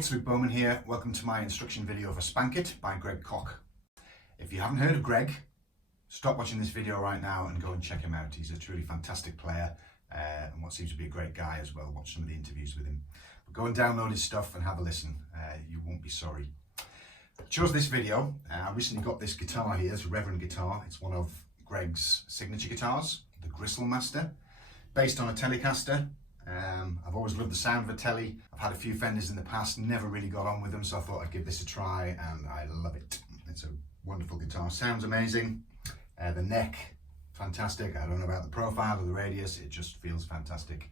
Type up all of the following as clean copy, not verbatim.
it's Luke Bowman here. Welcome to my instruction video for Spank It by Greg Koch. If you haven't heard of Greg, stop watching this video right now and go and check him out. He's a truly fantastic player and what seems to be a great guy as well. Watch some of the interviews with him. But go and download his stuff and have a listen. You won't be sorry. I chose this video. I recently got this guitar here, this Reverend guitar. It's one of Greg's signature guitars, the Gristle Master, based on a Telecaster. I've always loved the sound of a Telly. I've had a few Fenders in the past, never really got on with them, so I thought I'd give this a try, and I love it. It's a wonderful guitar, sounds amazing. The neck, fantastic. I don't know about the profile or the radius, it just feels fantastic.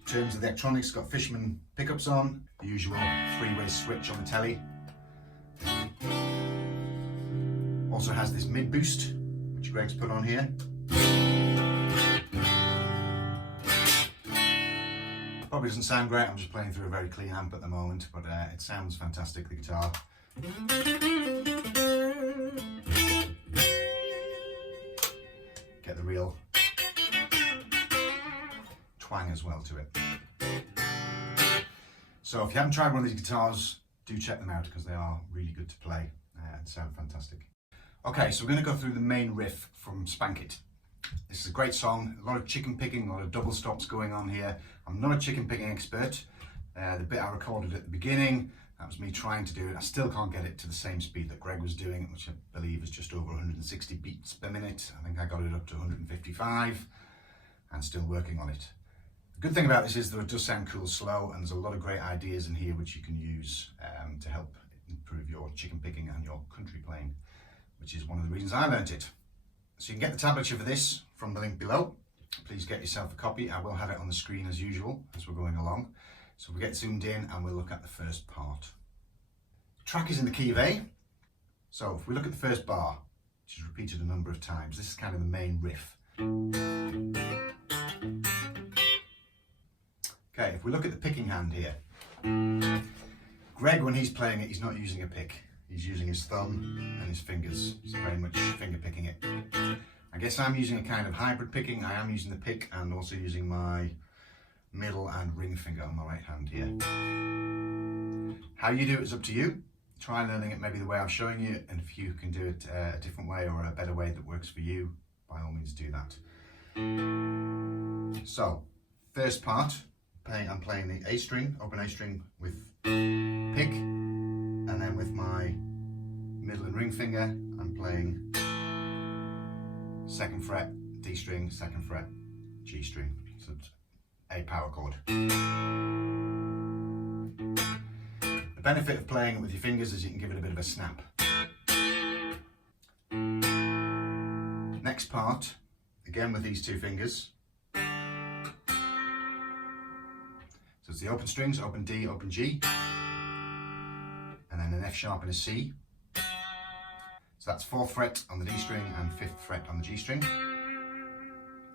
In terms of the electronics, it's got Fishman pickups on, the usual three-way switch on the Telly. Also has this mid boost, which Greg's put on here. Probably doesn't sound great, I'm just playing through a very clean amp at the moment, but it sounds fantastic, the guitar. Get the real twang as well to it. So if you haven't tried one of these guitars, do check them out because they are really good to play and sound fantastic. Okay, so we're going to go through the main riff from Spank It. This is a great song, a lot of chicken picking, a lot of double stops going on here. I'm not a chicken picking expert. The bit I recorded at the beginning, that was me trying to do it. I still can't get it to the same speed that Greg was doing, which I believe is just over 160 beats per minute. I think I got it up to 155 and still working on it. The good thing about this is that it does sound cool slow, and there's a lot of great ideas in here which you can use to help improve your chicken picking and your country playing, which is one of the reasons I learnt it. So you can get the tablature for this from the link below. Please get yourself a copy. I will have it on the screen as usual as we're going along. So we get zoomed in and we'll look at the first part. The track is in the key of A. So if we look at the first bar, which is repeated a number of times, this is kind of the main riff. Okay, if we look at the picking hand here, Greg, when he's playing it, he's not using a pick. He's using his thumb and his fingers, so very much finger picking it. I guess I'm using a kind of hybrid picking. I am using the pick and also using my middle and ring finger on my right hand here. How you do it is up to you. Try learning it maybe the way I'm showing you, and if you can do it a different way or a better way that works for you, by all means do that. So, first part, I'm playing the A string, open A string with pick. And then with my middle and ring finger, I'm playing 2nd fret, D string, 2nd fret, G string. So it's A power chord. The benefit of playing it with your fingers is you can give it a bit of a snap. Next part, again with these two fingers. So it's the open strings, open D, open G. And then an F sharp and a C. So that's 4th fret on the D string and 5th fret on the G string.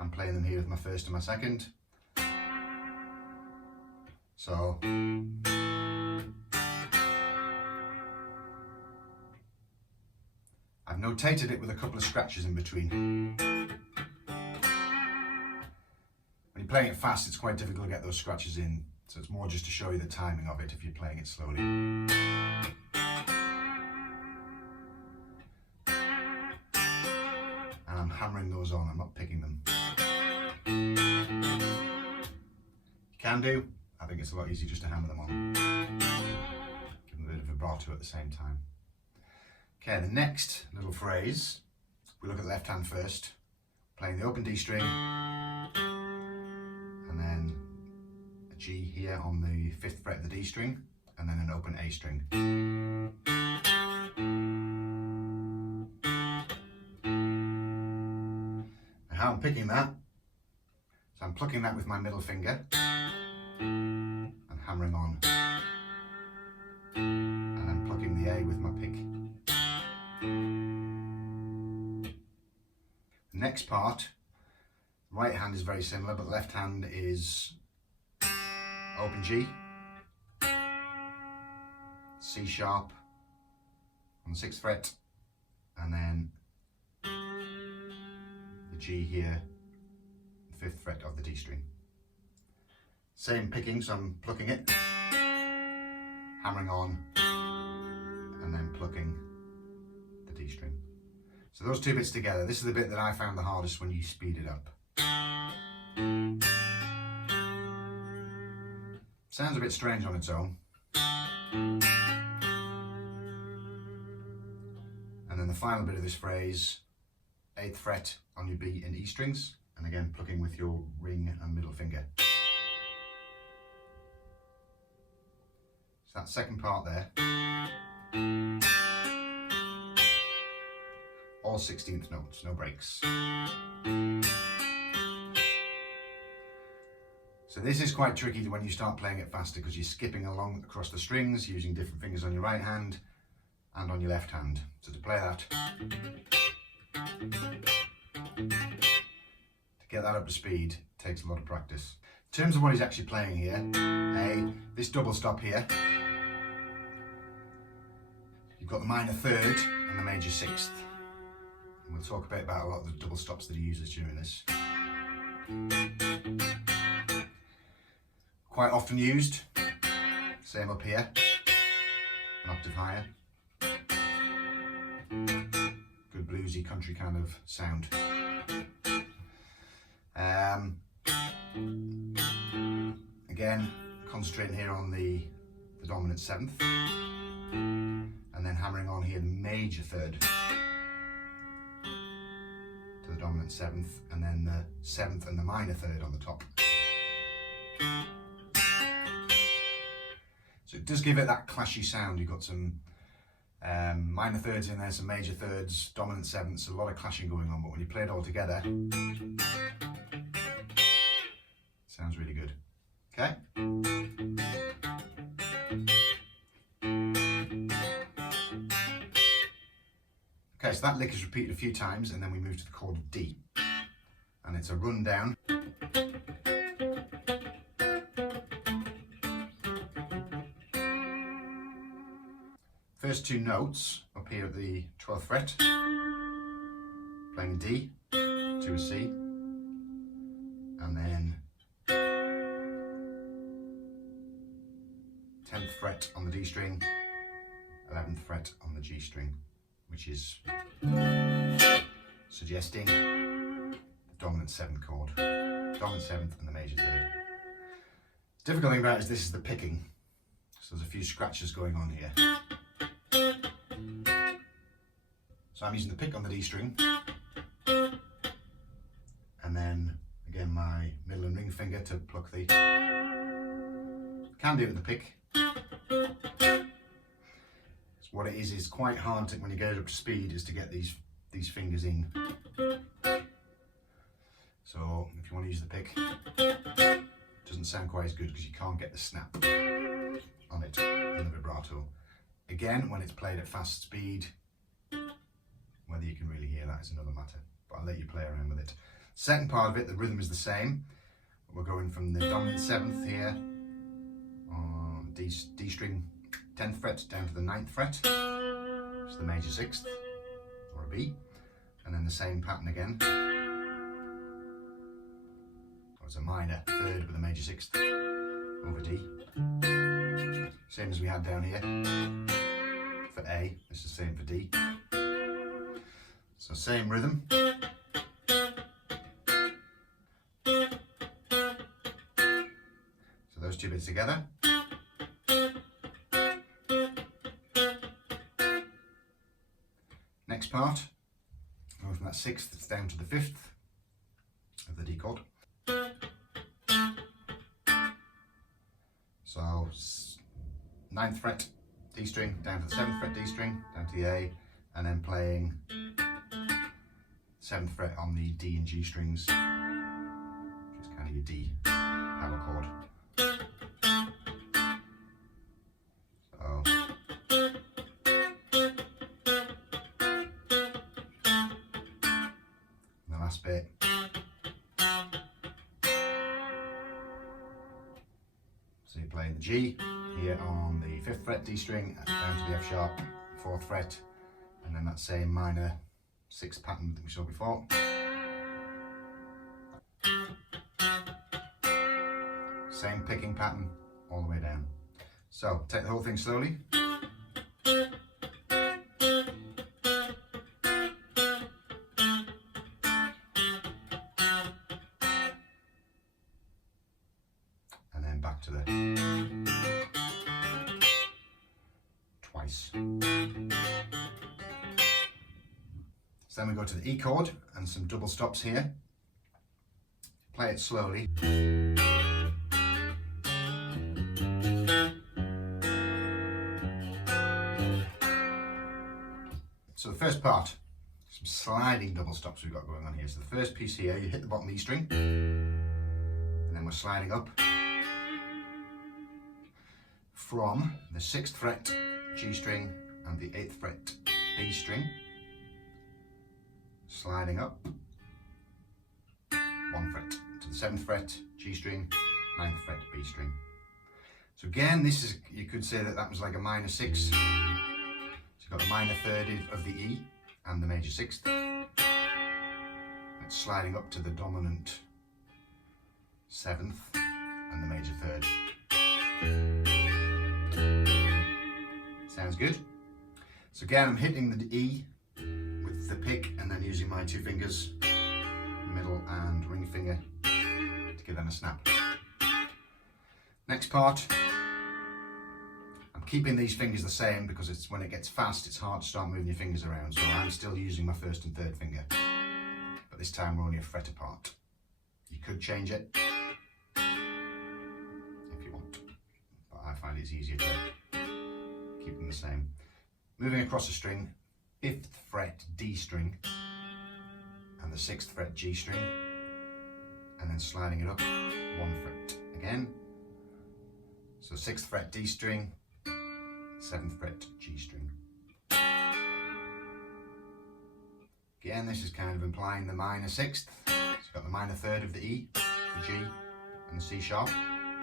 I'm playing them here with my 1st and my 2nd. So I've notated it with a couple of scratches in between. When you're playing it fast, it's quite difficult to get those scratches in. So it's more just to show you the timing of it if you're playing it slowly. And I'm hammering those on, I'm not picking them. You can do, I think it's a lot easier just to hammer them on. Give them a bit of vibrato at the same time. Okay, the next little phrase, we look at the left hand first, playing the open D string, and then G here on the 5th fret of the D string, and then an open A string. Now how I'm picking that, so I'm plucking that with my middle finger and hammering on, and then plucking the A with my pick. The next part, the right hand is very similar, but the left hand is open G, C sharp on the 6th fret, and then the G here, the 5th fret of the D string. Same picking, so I'm plucking it, hammering on, and then plucking the D string. So those two bits together, this is the bit that I found the hardest when you speed it up. Sounds a bit strange on its own. And then the final bit of this phrase, 8th fret on your B and E strings, and again plucking with your ring and middle finger. So that second part there, all 16th notes, no breaks. So this is quite tricky when you start playing it faster, because you're skipping along across the strings using different fingers on your right hand and on your left hand. So to play that, to get that up to speed, takes a lot of practice. In terms of what he's actually playing here, this double stop here, you've got the minor 3rd and the major 6th. And we'll talk a bit about a lot of the double stops that he uses during this. Quite often used, same up here, an octave higher. Good bluesy country kind of sound. Again, concentrating here on the dominant 7th, and then hammering on here the major 3rd to the dominant 7th, and then the 7th and the minor 3rd on the top. So it does give it that clashy sound. You've got some minor 3rds in there, some major 3rds, dominant 7ths, a lot of clashing going on, but when you play it all together, it sounds really good. Okay? Okay, so that lick is repeated a few times, and then we move to the chord D. And it's a run down. First two notes up here at the 12th fret, playing D to a C, and then 10th fret on the D string, 11th fret on the G string, which is suggesting the dominant 7th chord, dominant 7th and the major 3rd. The difficult thing about it is this is the picking, so there's a few scratches going on here. So I'm using the pick on the D string, and then again my middle and ring finger to pluck the, can do it with the pick. So what it is quite hard to, when you get it up to speed, is to get these fingers in. So if you want to use the pick, it doesn't sound quite as good because you can't get the snap on it in the vibrato. Again, when it's played at fast speed, whether you can really hear that is another matter, but I'll let you play around with it. Second part of it, the rhythm is the same. We're going from the dominant 7th here on D string 10th fret down to the 9th fret, which is the major 6th or a B, and then the same pattern again. So it's a minor 3rd with a major 6th over D. Same as we had down here for A, it's the same for D. So same rhythm. So those two bits together. Next part, going from that 6th, it's down to the 5th of the D chord. So 9th fret D string down to the 7th fret D string, down to the A, and then playing 7th fret on the D and G strings, which is kind of your D power chord. So the last bit. So you're playing the G here on the 5th fret D string down to the F sharp, 4th fret, and then that same minor 6th pattern that we saw before. Same picking pattern all the way down. So take the whole thing slowly. And then back to the twice. So then we go to the E chord and some double stops here. Play it slowly. So the first part, some sliding double stops we've got going on here. So the first piece here, you hit the bottom E string, and then we're sliding up from the 6th fret G string and the 8th fret B string, sliding up 1 fret to the 7th fret G string, 9th fret B string. So again, this is, you could say that was like a minor 6. So you've got the minor 3rd of the E and the major 6th. It's sliding up to the dominant 7th and the major 3rd. Sounds good. So again, I'm hitting the E with the pick and then using my 2 fingers, middle and ring finger, to give them a snap. Next part, I'm keeping these fingers the same because it's when it gets fast, it's hard to start moving your fingers around. So I'm still using my 1st and 3rd finger, but this time we're only a fret apart. You could change it if you want, but I find it's easier to keep them the same. Moving across the string, 5th fret D string and the 6th fret G string, and then sliding it up 1 fret again. So 6th fret D string, 7th fret G string. Again, this is kind of implying the minor 6th. So you've got the minor 3rd of the E, the G and the C sharp.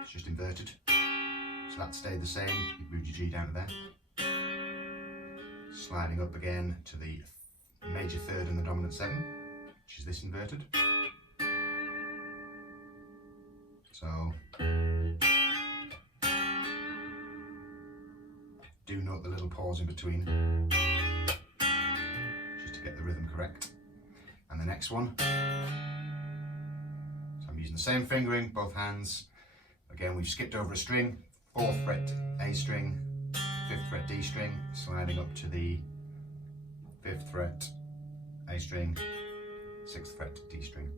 It's just inverted. So that stayed the same. You moved your G down to there. Sliding up again to the major 3rd and the dominant 7, which is this inverted. So do note the little pause in between, just to get the rhythm correct. And the next one, so I'm using the same fingering, both hands. Again, we've skipped over a string, 4th fret A string, 5th fret D string, sliding up to the 5th fret A string, 6th fret D string.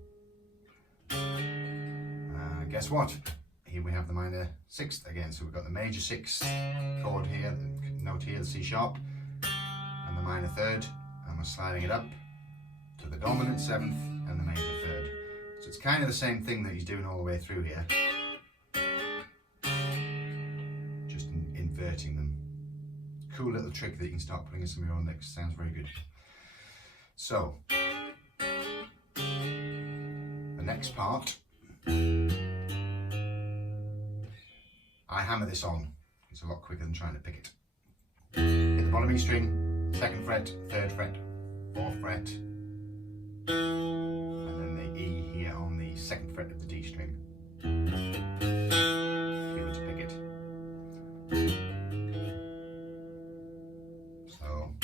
Guess what? Here we have the minor 6th again. So we've got the major 6th chord here, the note here, the C sharp, and the minor 3rd, and we're sliding it up to the dominant 7th and the major 3rd. So it's kind of the same thing that he's doing all the way through here, just inverting them. Cool little trick that you can start putting in some of your own licks. Sounds very good. So the next part, I hammer this on. It's a lot quicker than trying to pick it. Hit the bottom E string, 2nd fret, 3rd fret, 4th fret, and then the E here on the 2nd fret of the D string. If you were to pick it. So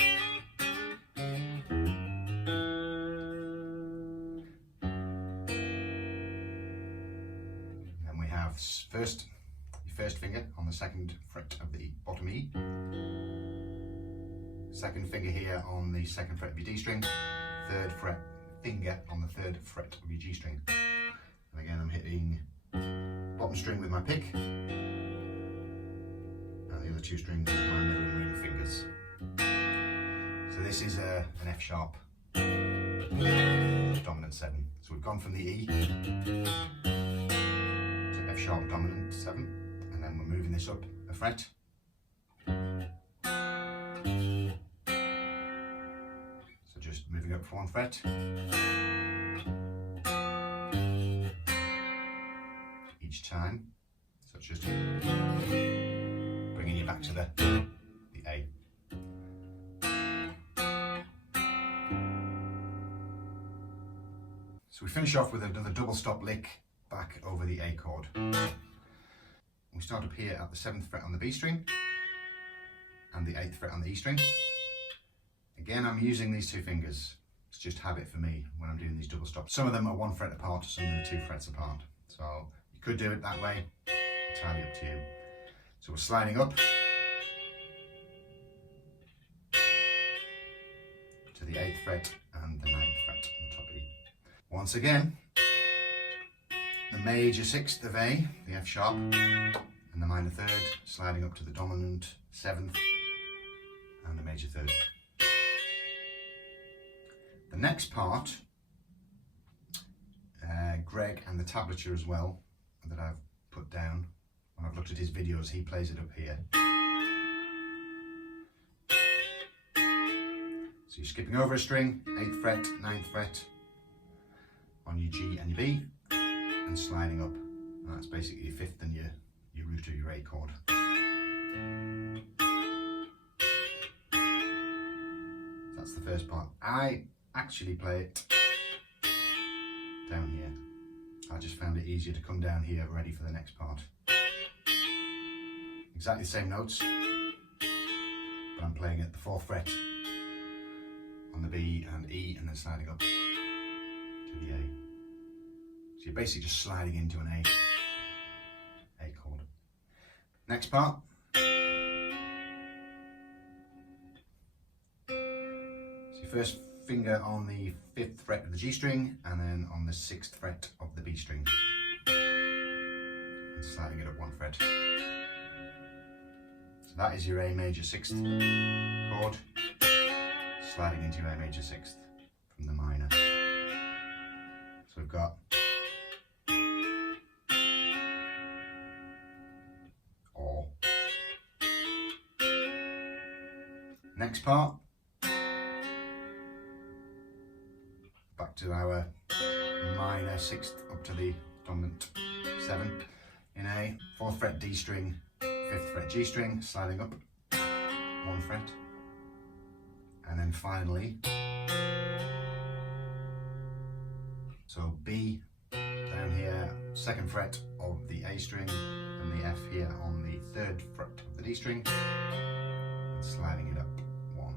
then we have first finger on the 2nd fret of the bottom E, 2nd finger here on the 2nd fret of your D string, 3rd fret finger on the 3rd fret of your G string. And again, I'm hitting bottom string with my pick, and the other 2 strings with my middle and ring fingers. So this is an F sharp dominant 7. So we've gone from the E to F sharp dominant 7. And then we're moving this up a fret. So just moving up for 1 fret. Each time. So it's just bringing you back to the A. So we finish off with another double stop lick back over the A chord. We start up here at the 7th fret on the B string and the 8th fret on the E string. Again, I'm using these two fingers. It's just habit for me when I'm doing these double stops. Some of them are 1 fret apart, some of them are 2 frets apart. So you could do it that way, entirely up to you. So we're sliding up to the 8th fret and the 9th fret on the top of E. Once again, the major 6th of A, the F sharp, and the minor 3rd, sliding up to the dominant 7th and the major 3rd. The next part, Greg and the tablature as well, that I've put down, when I've looked at his videos, he plays it up here. So you're skipping over a string, 8th fret, 9th fret, on your G and your B, and sliding up. And that's basically your 5th and your root of your A chord. That's the first part. I actually play it down here. I just found it easier to come down here ready for the next part. Exactly the same notes, but I'm playing at the 4th fret on the B and E, and then sliding up to the A. So you're basically just sliding into an A chord. Next part. So your first finger on the 5th fret of the G string, and then on the 6th fret of the B string, and sliding it up 1 fret. So that is your A major 6th chord, sliding into your A major 6th from the minor. So we've got or. Next part, back to our minor 6th up to the dominant 7 in A, 4th fret D string, 5th fret G string, sliding up 1 fret, and then finally, so B down here, 2nd fret of the A string, and the F here on the 3rd fret of the D string, and sliding it up 1.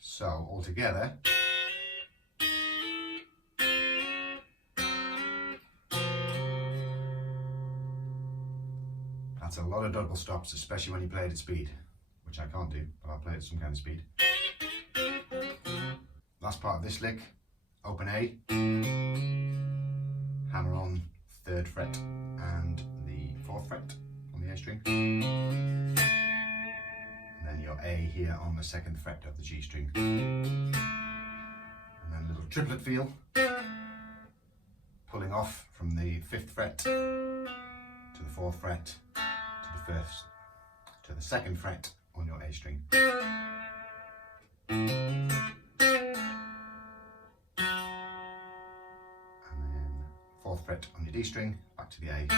So altogether, that's a lot of double stops, especially when you play it at speed, which I can't do, but I'll play it at some kind of speed. Last part of this lick, open A, hammer on 3rd fret and the 4th fret on the A string, and then your A here on the 2nd fret of the G string, and then a little triplet feel, pulling off from the 5th fret to the 4th fret, to the 2nd fret on your A string. And then 4th fret on your D string, back to the A.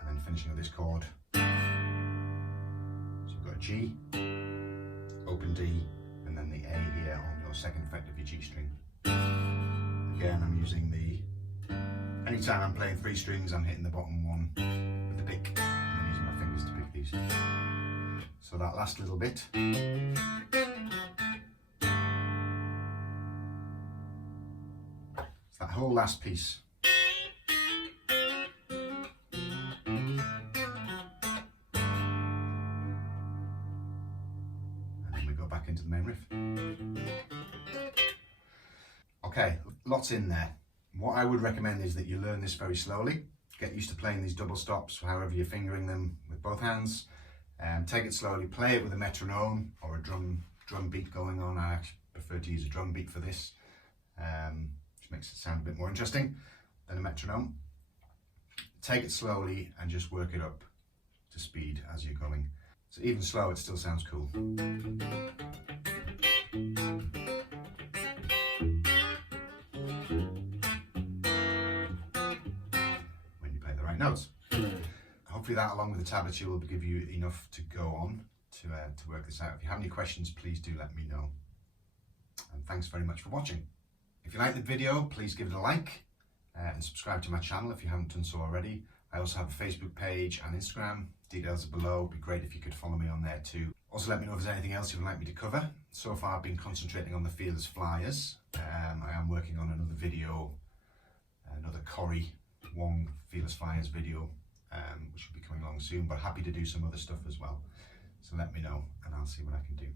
And then finishing with this chord. So you've got a G, open D, and then the A here on your 2nd fret of your G string. Again, I'm using anytime I'm playing 3 strings, I'm hitting the bottom one with the pick. To pick these. So that last little bit, it's that whole last piece. And then we go back into the main riff. Okay, lots in there. What I would recommend is that you learn this very slowly. Get used to playing these double stops, however you're fingering them with both hands. Take it slowly, play it with a metronome or a drum beat going on. I actually prefer to use a drum beat for this, which makes it sound a bit more interesting than a metronome. Take it slowly and just work it up to speed as you're going. So even slow, it still sounds cool. Notes. Hopefully that, along with the tablature, will give you enough to go on to work this out. If you have any questions, please do let me know. And thanks very much for watching. If you liked the video, please give it a like and subscribe to my channel if you haven't done so already. I also have a Facebook page and Instagram. Details are below. It'd be great if you could follow me on there too. Also let me know if there's anything else you would like me to cover. So far I've been concentrating on the Fearless Flyers. I am working on another video, another Corey Wong Fearless Flyers video, which will be coming along soon, but happy to do some other stuff as well. So let me know and I'll see what I can do.